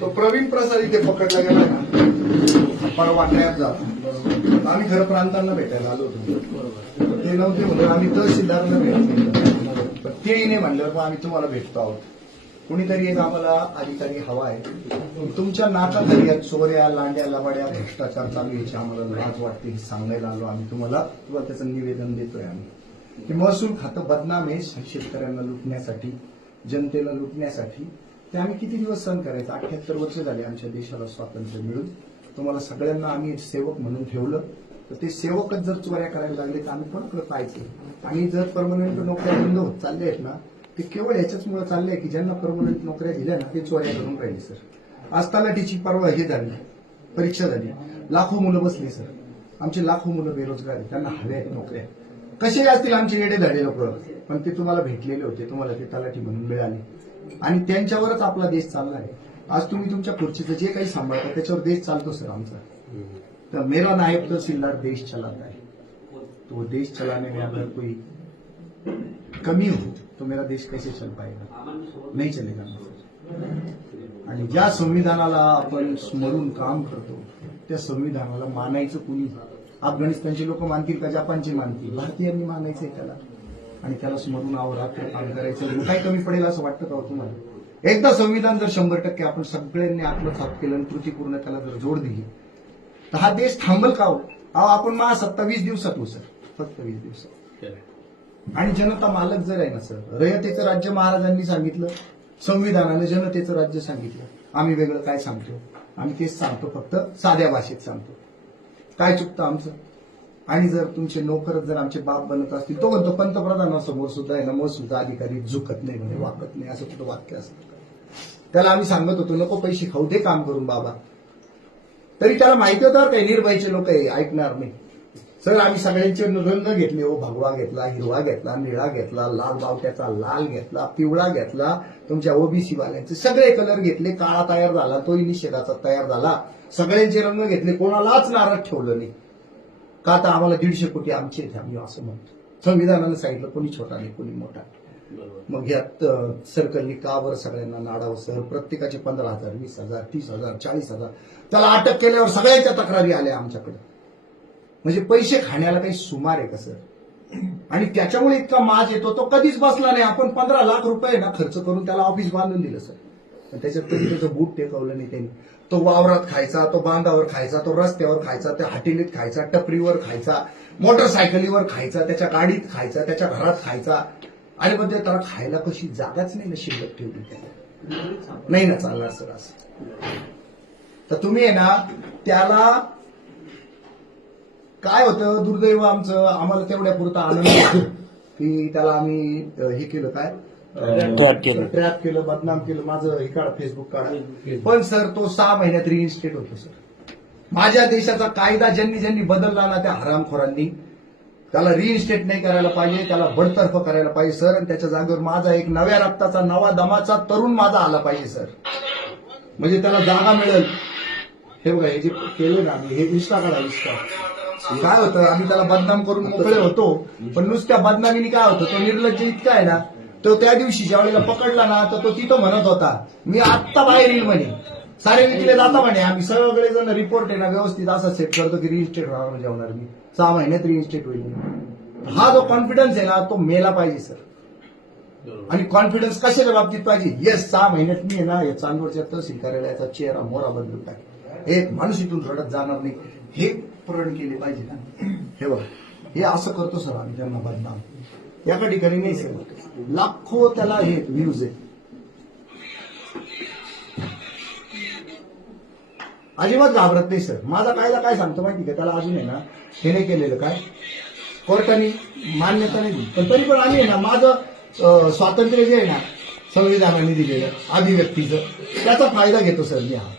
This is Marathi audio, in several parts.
तो प्रवीण प्रसाद इथे पकडला गेला ना, परवा ट्रॅप जातो. आम्ही खरं प्रांतांना भेटायला आलो होतो, ते नव्हते म्हणून आम्ही तहसीलदारांना भेटतो, पण तेही नाही म्हणल्यावर आम्ही तुम्हाला भेटतो आहोत. कुणीतरी एक आम्हाला अधिकारी हवा आहे. तुमच्या नाकाखाली या चोऱ्या, लांड्या, लबाड्या, भ्रष्टाचार चालू याची आम्हाला लाज वाटते, सांगायला आलो आम्ही तुम्हाला त्याचं निवेदन देतोय आम्ही. की महसूल खातं बदनाम आहे शेतकऱ्यांना लुटण्यासाठी, जनतेला लुटण्यासाठी. ते आम्ही किती दिवस सहन करायचं? 78 वर्ष झाले आमच्या देशाला स्वातंत्र्य मिळून. तुम्हाला सगळ्यांना आम्ही सेवक म्हणून ठेवलं, तर ते सेवकच जर चोऱ्या करायला लागले तर आम्ही कोणाकडे पाहायचं? आणि जर परमनंट नोकऱ्या बंद होत चालल्या आहेत ना, ते केवळ ह्याच्याचमुळे चाललंय की ज्यांना परमनंट नोकऱ्या दिल्या ना ते चोऱ्या करून राहिले सर. आज तलाठीची परवा हे झाली, परीक्षा झाली, लाखो मुलं बसली सर. आमचे लाखो मुलं बेरोजगार आहेत, त्यांना हव्या आहेत नोकऱ्या. कसे असतील आमचे येडे झाले लोक, पण ते तुम्हाला भेटलेले होते, तुम्हाला ते तलाठी म्हणून मिळाले आणि त्यांच्यावरच आपला देश चालला आहे. आज तुम्ही तुमच्या खुर्चीचं जे काही सांभाळता त्याच्यावर देश चालतो सर आमचा. तर मेरा नायब तहसीलदार देश चलाता है, तो देश चलाने में अगर कोई कमी हो तो मेरा देश कैसे चल पाएगा? नहीं चलेगा ना. आणि ज्या संविधानाला आपण स्मरून काम करतो त्या संविधानाला मानायचं कुणी? अफगाणिस्तानचे लोक मानतील का जपानचे मानतील? भारतीयांनी मानायचंय त्याला आणि त्याला स्मरून अहोरात्र काम करायचं. काय कमी पडेल असं वाटतं का तुम्हाला? एकदा संविधान जर 100% आपण सगळ्यांनी आत्मसात केलं आणि कृतीपूर्ण त्याला जर जोड दिली तर हा देश थांबल का? आपण महासत्ता 20 दिवसात हो सर, फक्त 20 दिवसात. आणि जनता मालक जर आहे ना सर, रयतेचं राज्य महाराजांनी सांगितलं, संविधानाने जनतेचं राज्य सांगितलं. आम्ही वेगळं काय सांगतो? आम्ही तेच सांगतो, फक्त साध्या भाषेत सांगतो. काय चुकतं आमचं? आणि जर तुमचे नोकरच जर आमचे बाप बनत असतील, तो म्हणतो पंतप्रधानासमोर सुद्धा आहे ना महसूलचा अधिकारी झुकत नाही म्हणे, वाकत नाही, असं कुठं वाक्य असतं? त्याला आम्ही सांगत होतो नको पैसे खाऊ दे, काम करून बाबा. तरी त्याला माहिती होतं काही निर्भयचे लोक ऐकणार नाही सर. आम्ही सगळ्यांचे रंग घेतले, हो भगवा घेतला, हिरवा घेतला, निळा घेतला, लाल बावट्याचा लाल घेतला, पिवळा घेतला, तुमच्या ओबीसी वाल्यांचे सगळे कलर घेतले. काळा तयार झाला, तोही निषेधाचा तयार झाला. सगळ्यांचे रंग घेतले, कोणालाच नाराज ठेवलं नाही. का तर आम्हाला 150 कोटी आमचे आहेत, आम्ही असं म्हणतो. संविधानानं सांगितलं कोणी छोटा नाही कोणी मोठा. मग यात सरकारने का बरं सगळ्यांना नाडावं सर? प्रत्येकाचे 15,000, 20,000, 30,000, 40,000. त्याला अटक केल्यावर सगळ्यांच्या तक्रारी आल्या आमच्याकडे. म्हणजे पैसे खाण्याला काही सुमार आहे का सर? आणि त्याच्यामुळे इतका माज येतो. तो कधीच बसला नाही. आपण 15 लाख रुपये ना खर्च करून त्याला ऑफिस बांधून दिलं सर, पण त्याच्यात कधी त्याचं बूट टेकवलं नाही त्यांनी. तो वावरात खायचा, तो बांधावर खायचा, तो रस्त्यावर खायचा, त्या हॉटेलीत खायचा, टपरीवर खायचा, मोटरसायकलीवर खायचा, त्याच्या गाडीत खायचा, त्याच्या घरात खायचा. आणि मग त्याला खायला कशी जागाच नाही ना शिल्लक ठेवली त्याला. नाही ना चालणार सर असं. तर तुम्ही आहे ना त्याला काय होतं, दुर्दैव आमचं, आम्हाला तेवढ्या पुरता आनंद की त्याला आम्ही हे केलं, काय ट्रॅप केलं, बदनाम केलं. माझं हे काढा, फेसबुक काढा. पण सर तो 6 महिन्यात रिइन्स्टेट होतो सर. माझ्या देशाचा कायदा ज्यांनी बदलला ना त्या हरामखोरांनी त्याला रिइन्स्टेट नाही करायला पाहिजे, त्याला बडतर्फ करायला पाहिजे सर. आणि त्याच्या जागेवर माझा एक नव्या रक्ताचा, नवा दमाचा तरुण माझा आला पाहिजे सर, म्हणजे त्याला जागा मिळेल. हे बघा, हे जे केलं ना आम्ही, हे इंस्टा काढा, इंस्टा. काय होतं, आम्ही त्याला बदनाम करून मोकळे होतो, पण नुसत्या बदनामीने काय होतं, तो निर्लज्ज इतका आहे ना, तो त्या दिवशी ज्या वेळेला पकडला ना तर तो तिथं म्हणत होता मी आत्ता बाहेर येईल म्हणे, सारे विकले जाता म्हणे. आम्ही सगळे जण रिपोर्ट आहे ना व्यवस्थित असा सेट करतो की रिइन्स्टेट होणार, मी 6 महिन्यात रिइन्स्टेट होईल. हा जो कॉन्फिडन्स आहे ना तो मेला पाहिजे सर. आणि कॉन्फिडन्स कशाच्या बाबतीत पाहिजे? येस, 6 महिन्यात मी आहे ना या चांदवडच्या तहसील कार्यालयाचा चेहरा मोरा बदलून टाकेल, एक माणूस इथून रडत जाणार नाही, हे प्रण केले पाहिजे ना. हे बघा, हे असं करतो सर आम्ही त्यांना बदनाम. एका ठिकाणी नाही सर, लाखो त्याला हे व्ह्यूज आहे. अजिबात घाबरत नाही सर. माझा कायदा काय सांगतो माहिती का, त्याला अजून आहे ना हे नाही केलेलं काय, कोर्टाने मान्यता नाही दिली, पण तरी पण आम्ही आहे ना माझं स्वातंत्र्य जे आहे ना संविधानाने दिलेलं अभिव्यक्तीचं, त्याचा फायदा घेतो सर मी हा.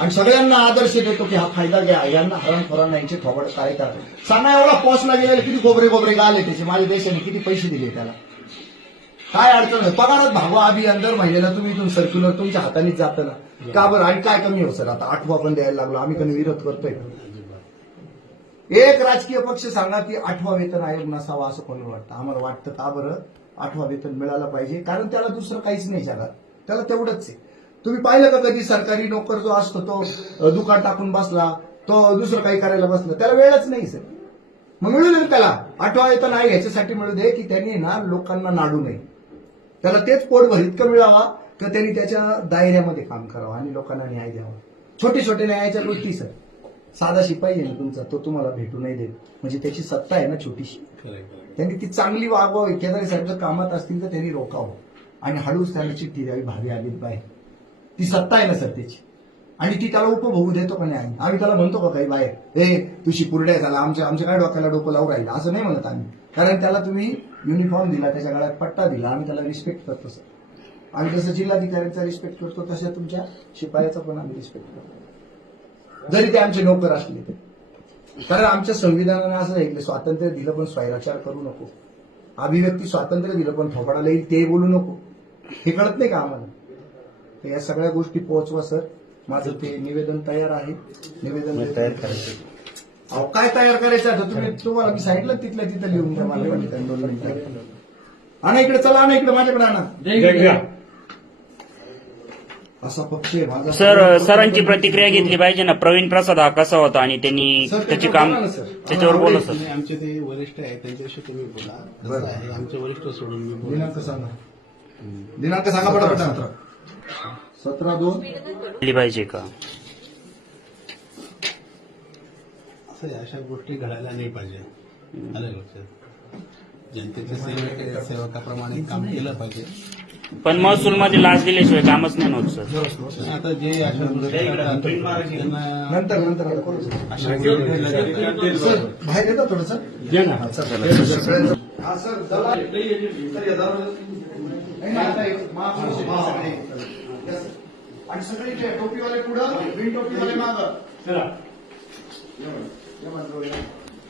आणि सगळ्यांना आदर्श देतो की हा फायदा घ्या, यांना हरणखोरांना यांचे थोबड काय करतो. सांगा एवढा पोस्टला गेलेले किती खोबरे गाले त्याचे, माझ्या देशाने किती पैसे दिले त्याला, काय अडचण नाही. पगारात भागवा अभियान दर महिन्याला तुम्ही इथून सर्क्युलर तुमच्या हातानेच जातं ना, का बरं. आणि काय कमी हो सर, आता 8वा पण द्यायला लागलो आम्ही, कधी विरोध करतोय. एक राजकीय पक्ष सांगा की 8वा वेतन आयोग नसावा असं कोणी वाटतं. आम्हाला वाटतं का बरं 8वा वेतन मिळालं पाहिजे, कारण त्याला दुसरं काहीच नाही जगात, त्याला तेवढंच आहे. तुम्ही पाहिलं का कधी सरकारी नोकर जो असतो तो दुकान टाकून बसला, तो दुसरं काही करायला बसला, त्याला वेळच नाही सर. मग मिळू दे त्याला 8वा वेतन आहे, याच्यासाठी मिळू दे की त्यांनी ना लोकांना नाडू नये, त्याला तेच पोटभर इतकं मिळावा तर त्यांनी त्याच्या दायऱ्यामध्ये काम करावं आणि लोकांना न्याय द्यावा. छोटे छोटे न्यायाच्या गोष्टी सर, साधा शिपाई आहे ना तुमचा, तो तुम्हाला भेटू नाही देत, म्हणजे त्याची सत्ता आहे ना छोटीशी, त्यांनी ती चांगली वागवावी. केदारे साहेब जर कामात असतील तर त्यांनी रोखावं आणि हळूच त्याला चिठ्ठी द्यावी, भावी आलीत बाहेर. ती सत्ता आहे ना सर त्याची, आणि ती त्याला उपभोगू देतो का नाही आम्ही त्याला म्हणतो का काही बाहेर, हे तू शिपुर्ड्या झाला, आमच्या काय डोक्याला डोकं लावून राहिलं, असं नाही म्हणत आम्ही. कारण त्याला तुम्ही युनिफॉर्म दिला, त्याच्या गळ्यात पट्टा दिला, आम्ही त्याला रिस्पेक्ट करतो सर. आम्ही जसं जिल्हाधिकाऱ्यांचा रिस्पेक्ट करतो तशा तुमच्या शिपायाचा पण आम्ही रिस्पेक्ट करतो, जरी ते आमचे नोकर असले तर. कारण आमच्या संविधानाने असं ऐकलं, स्वातंत्र्य दिलं पण स्वैराचार करू नको, अभिव्यक्ती स्वातंत्र्य दिलं पण थोपाडाला येईल ते बोलू नको, हे कळत नाही का आम्हाला. तर या सगळ्या गोष्टी पोहोचवा सर. माझं ते निवेदन तयार आहे, निवेदन तयार करायचं. अहो काय तयार करायचं आता तुम्हाला मी सांगितलं, तिथल्या तिथं लिहून द्या मला, 2 मिनिटं. आणा इकडे, चला आणा इकडे, माझ्याकडे आणा. असा पक्ष आहे माझा. सर, सरांची प्रतिक्रिया घेतली पाहिजे ना. प्रवीण प्रसाद हा कसा होता आणि त्यांनी त्याचे काम त्याच्यावर बोला सर. आमचे ते वरिष्ठ आहेत त्यांच्याशी तुम्ही बोला. कसं आहे, आमचे वरिष्ठ सोडून मी बोला. दिनांक सांगा, दिनांक सांगा पटापट. 17/2 दिली पाहिजे का, असं आहे, अशा गोष्टी घडायला नाही पाहिजे. आलं लक्षात, जनतेच्या सेवकाप्रमाणे काम केलं पाहिजे. पण महसूलमध्ये लाच दिल्याशिवाय कामच नाही होत सर. आता जे अशा गोष्टी करतात, त्यांना नंतर आता करू सर. अशा गोष्टी सर बाहेर येतो थोडंसं. हा सर चला. आणि सगळी ते टोपीवाले पुढं, बिन टोपीवाले मागं.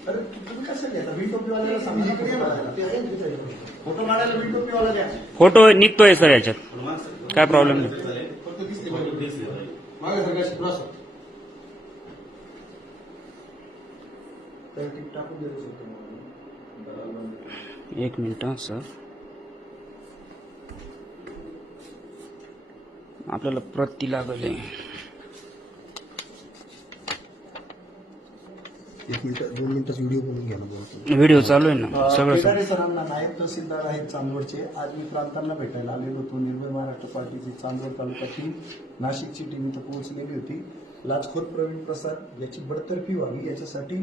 अरे तुम्ही कसं घेता, बिन टोपीवाल्याला सांगा, फोटो काढायला बिन टोपीवाला द्या. फोटो निघतोय सर याच्यात, काय प्रॉब्लेम नाही. मागे सगळ्या टाकून देतो सर. 1 मिनिट सर, आपल्याला प्रती लागले. 2 मिनिटं व्हिडिओ बनवून घ्या ना. व्हिडिओ चालू आहे ना सगळं. केदारे सरांना नायब तहसीलदार आहेत चांदवडचे, आज मी प्रांतांना भेटायला आलेलो होतो. निर्भय महाराष्ट्र पार्टीची चांदवड तालुक्याची नाशिकची टीम इथं पोहोचलेली होती. लाचखोर प्रवीण प्रसाद याची बडतर्फी व्हावी याच्यासाठी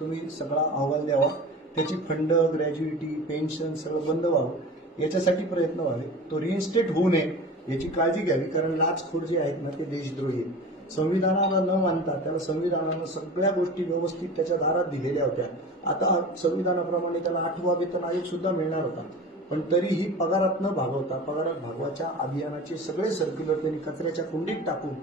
तुम्ही सगळा अहवाल द्यावा, त्याची फंड, ग्रॅज्युइटी, पेन्शन सगळं बंद व्हावं याच्यासाठी प्रयत्न व्हावे. तो रिइन्स्टेट होऊ नये याची काळजी घ्यावी, कारण लाचखोर जे आहेत ना ते देशद्रोही आहेत. संविधानाला न मानता त्याला संविधानानं सगळ्या गोष्टी व्यवस्थित त्याच्या दारात दिलेल्या होत्या. आता संविधानाप्रमाणे त्याला 8वा वेतन आयोग सुद्धा मिळणार होता, पण तरीही पगारात न भागवता पगारात भागवाच्या अभियानाचे सगळे सर्क्युलर त्यांनी कचऱ्याच्या कुंडीत टाकून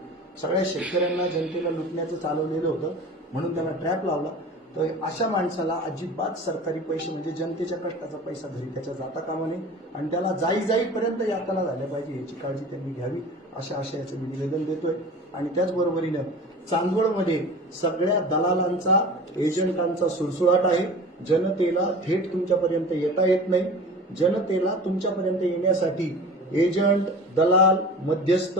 सगळ्या शेतकऱ्यांना, जनतेला लुटण्याचं चालवलेलं होतं, म्हणून त्यांना ट्रॅप लावला. तर अशा माणसाला अजिबात सरकारी पैसे म्हणजे जनतेच्या कष्टाचा पैसा घरी त्याच्या जाता कामा नये आणि त्याला जाईपर्यंत यातना झाल्या पाहिजे याची काळजी त्यांनी घ्यावी, अशा आशयाचं मी निवेदन देतोय. आणि त्याचबरोबरीनं चांदवडमध्ये सगळ्या दलालांचा, एजंटांचा सुळसुळाट आहे. जनतेला थेट तुमच्यापर्यंत येता येत नाही. जनतेला तुमच्यापर्यंत येण्यासाठी एजंट, दलाल, मध्यस्थ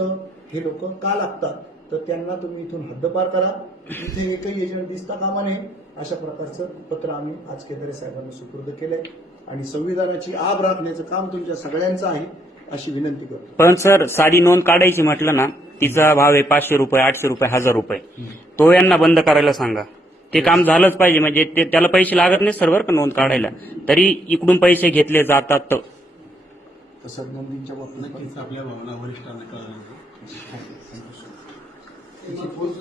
हे लोक का लागतात, तर त्यांना तुम्ही इथून हद्दपार करा. इथे एकही एजंट दिसता कामा नये. अशा प्रकारचं पत्र आम्ही आज केदारे साहेबांना सुपूर्द केलंय आणि संविधानाची आब राखण्याचं काम तुमच्या सगळ्यांचं आहे अशी विनंती करतो. पण सर, साधी नोंद काढायची म्हटलं ना, तिचा भाव आहे 500 रुपये, 800 रुपये, 1000 रुपये. तो यांना बंद करायला सांगा. ते काम झालंच पाहिजे, म्हणजे त्याला पैसे लागत नाही सर बरं का नोंद काढायला, तरी इकडून पैसे घेतले जातात. तसंच नोंदींच्या बाबतीत नक्कीच आपल्या भावना वरिष्ठांना कळवणार. तिची पोच